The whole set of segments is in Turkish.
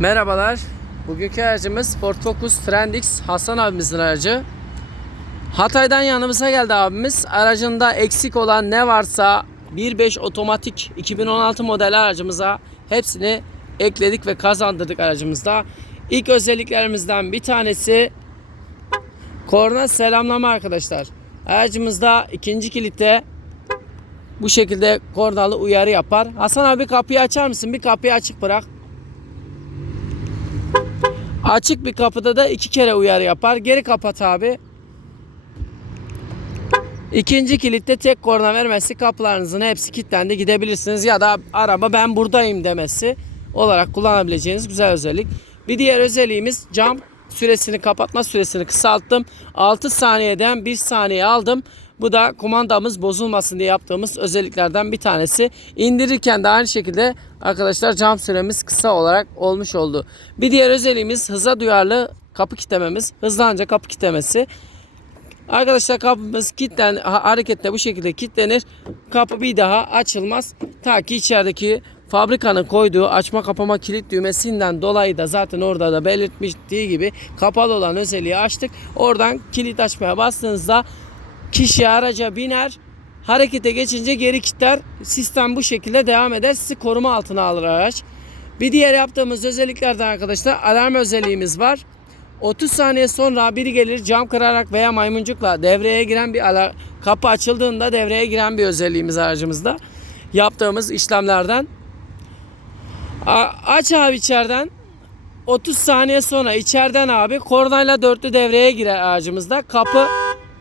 Merhabalar. Bugünkü aracımız Ford Focus Trendix Hasan abimizin aracı. Hatay'dan yanımıza geldi abimiz. Aracında eksik olan ne varsa 1.5 otomatik 2016 model aracımıza hepsini ekledik ve kazandırdık aracımızda. İlk özelliklerimizden bir tanesi korna selamlama arkadaşlar. Aracımızda ikinci kilitte bu şekilde kornalı uyarı yapar. Hasan abi kapıyı açar mısın? Bir kapıyı açık bırak. Açık bir kapıda da iki kere uyarı yapar. Geri kapat abi. İkinci kilitte tek korna vermesi kapılarınızın hepsi kilitlendi gidebilirsiniz ya da araba ben buradayım demesi olarak kullanabileceğiniz güzel özellik. Bir diğer özelliğimiz cam süresini kapatma süresini kısalttım. 6 saniyeden 1 saniye aldım. Bu da kumandamız bozulmasın diye yaptığımız özelliklerden bir tanesi. İndirirken de aynı şekilde arkadaşlar cam süremiz kısa olarak olmuş oldu. Bir diğer özelliğimiz hıza duyarlı kapı kitlememiz. Hızlanca kapı kitlemesi. Arkadaşlar kapımız kilitlen ha- hareketle bu şekilde kilitlenir. Kapı bir daha açılmaz. Ta ki içerideki fabrikanın koyduğu açma kapama kilit düğmesinden dolayı da zaten orada da belirtmiştiği gibi kapalı olan özelliği açtık. Oradan kilit açmaya bastığınızda kişi araca biner. Harekete geçince geri kilitler. Sistem bu şekilde devam eder. Sizi koruma altına alır araç. Bir diğer yaptığımız özelliklerden arkadaşlar alarm özelliğimiz var. 30 saniye sonra biri gelir cam kırarak veya maymuncukla devreye giren bir alar kapı açıldığında devreye giren bir özelliğimiz aracımızda. Yaptığımız işlemlerden. Aç abi içeriden. 30 saniye sonra içeriden abi kornayla dörtlü devreye girer aracımızda. Kapı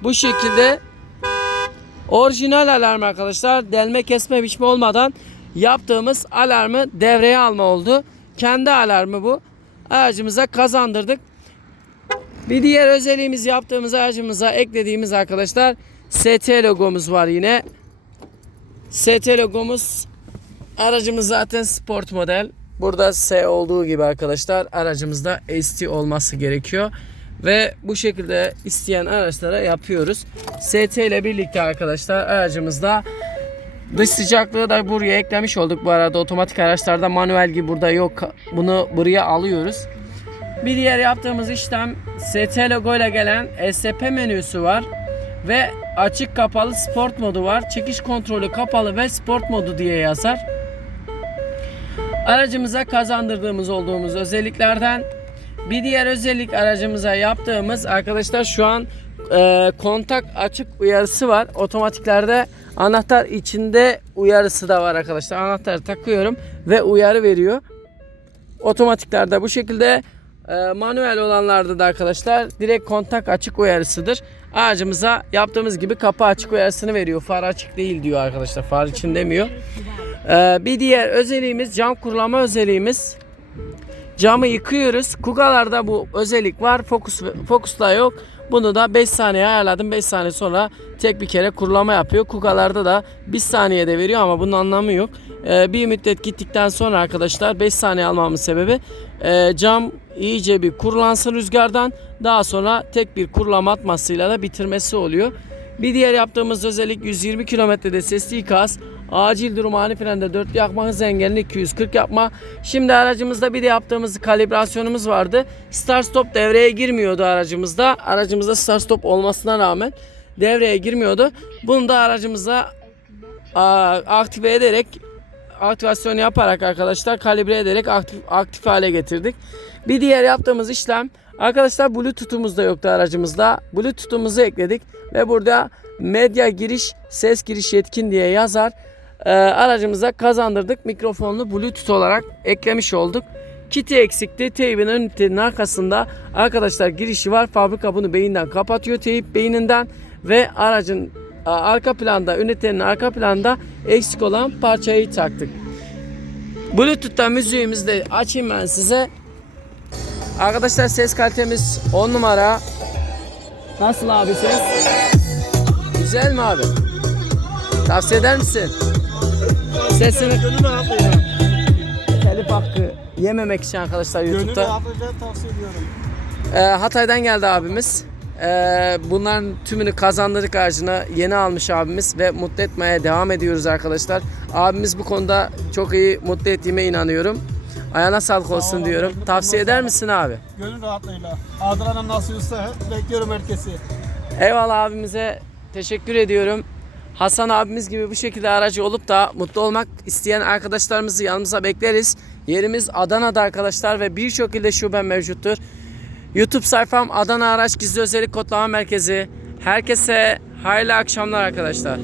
bu şekilde orijinal alarm arkadaşlar. Delme kesme biçme olmadan yaptığımız alarmı devreye alma oldu. Kendi alarmı bu. Aracımıza kazandırdık. Bir diğer özelliğimiz yaptığımız aracımıza eklediğimiz arkadaşlar ST logomuz var yine. ST logomuz aracımız zaten sport model. Burada S olduğu gibi arkadaşlar aracımızda ST olması gerekiyor. Ve bu şekilde isteyen araçlara yapıyoruz. ST ile birlikte arkadaşlar aracımızda Dış sıcaklığı da buraya eklemiş olduk bu arada. Otomatik araçlarda manuel gibi burada yok. Bunu buraya alıyoruz. Bir diğer yaptığımız işlem ST logo ile gelen SP menüsü var. Ve açık kapalı sport modu var. Çekiş kontrolü kapalı ve sport modu diye yazar. Aracımıza kazandırdığımız olduğumuz özelliklerden bir diğer özellik aracımıza yaptığımız arkadaşlar şu an e, kontak açık uyarısı var. Otomatiklerde anahtar içinde uyarısı da var arkadaşlar. Anahtarı takıyorum ve uyarı veriyor. Otomatiklerde bu şekilde e, manuel olanlarda da arkadaşlar direkt kontak açık uyarısıdır. Aracımıza yaptığımız gibi kapı açık uyarısını veriyor. Far açık değil diyor arkadaşlar. Far için demiyor. E, bir diğer özelliğimiz cam kurulama özelliğimiz. Camı yıkıyoruz. Kugalarda bu özellik var. Focus Focus'ta yok. Bunu da 5 saniye ayarladım. 5 saniye sonra tek bir kere kurulama yapıyor. Kugalarda da 1 saniyede veriyor ama bunun anlamı yok. Ee, bir müddet gittikten sonra arkadaşlar 5 saniye almamın sebebi e, cam iyice bir kurulansın rüzgardan. Daha sonra tek bir kurulama atmasıyla da bitirmesi oluyor. Bir diğer yaptığımız özellik 120 kilometrede sesli ikaz. Acil durum ani frende dörtlü yakma hız engelini 240 yapma. Şimdi aracımızda bir de yaptığımız kalibrasyonumuz vardı. Start stop devreye girmiyordu aracımızda. Aracımızda start stop olmasına rağmen devreye girmiyordu. Bunu da aracımıza aktive ederek aktivasyon yaparak arkadaşlar kalibre ederek aktif, aktif hale getirdik. Bir diğer yaptığımız işlem arkadaşlar Bluetooth'umuz da yoktu aracımızda. Bluetooth'umuzu ekledik ve burada medya giriş ses giriş yetkin diye yazar. Ee, aracımıza kazandırdık. Mikrofonlu Bluetooth olarak eklemiş olduk. Kiti eksikti. Teybin ünitenin arkasında arkadaşlar girişi var. Fabrika bunu beyinden kapatıyor. Teyip beyninden ve aracın arka planda ünitenin arka planda eksik olan parçayı taktık. Bluetooth'tan müziğimizi de açayım ben size. Arkadaşlar ses kalitemiz 10 numara. Nasıl abi ses? Güzel mi abi? Tavsiye eder misin? Sesini Gönül rahatlığıyla. telif hakkı yememek için arkadaşlar YouTube'da. rahatlığıyla tavsiye ediyorum. Ee, Hatay'dan geldi abimiz. Ee, bunların tümünü kazandırdık aracına yeni almış abimiz ve mutlu etmeye devam ediyoruz arkadaşlar. Abimiz bu konuda çok iyi mutlu ettiğime inanıyorum. Ayağına sağlık olsun ol, diyorum. memnun Tavsiye eder misin abi? Gönül rahatlığıyla. Adıran'a nasılsa bekliyorum herkesi. Eyvallah abimize teşekkür ediyorum. Hasan abimiz gibi bu şekilde aracı olup da mutlu olmak isteyen arkadaşlarımızı yanımıza bekleriz. Yerimiz Adana'da arkadaşlar ve birçok ilde şube mevcuttur. YouTube sayfam Adana Araç Gizli Özellik Kodlama Merkezi. Herkese hayırlı akşamlar arkadaşlar.